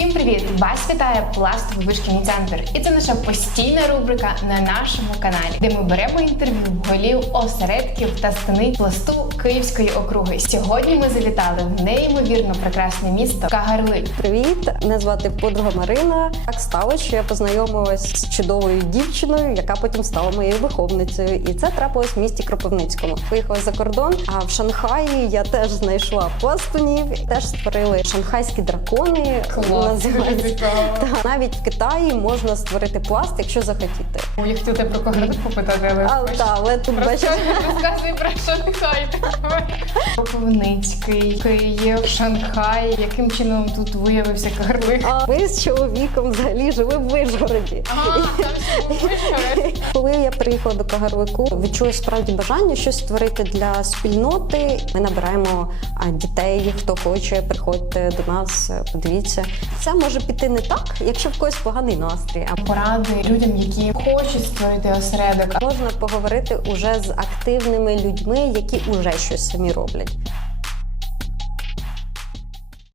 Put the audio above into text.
Всім привіт! Вас вітає пластовий вишкільний центр, і це наша постійна рубрика на нашому каналі, де ми беремо інтерв'ю голів осередків та стани пласту Київської округи. Сьогодні ми завітали в неймовірно прекрасне місто Кагарлик. Привіт, мене звати подруга Марина. Так стало, що я познайомилась з чудовою дівчиною, яка потім стала моєю виховницею. І це трапилось в місті Кропивницькому. Поїхала за кордон. А в Шанхаї я теж знайшла пластунів. Теж створили шанхайські дракони. називаються. Та навіть в Китаї можна створити пласт, якщо захотіти. Я хотіла тебе про Кагарлик попитати, але А, та, але тут бачиш. Розказуй про Шанхай. Кропивницький, Київ, Шанхай. Яким чином тут виявився Кагарлик? А ми з чоловіком взагалі жили в. А, Вишгород. Коли я приїхала до Кагарлику, відчула справді бажання щось створити для спільноти. Ми набираємо дітей, хто хоче, приходьте до нас, подивіться. Це може піти не так, якщо в когось поганий настрій. А Поради людям, які хочуть створити осередок. можна поговорити уже з активними людьми, які уже щось самі роблять.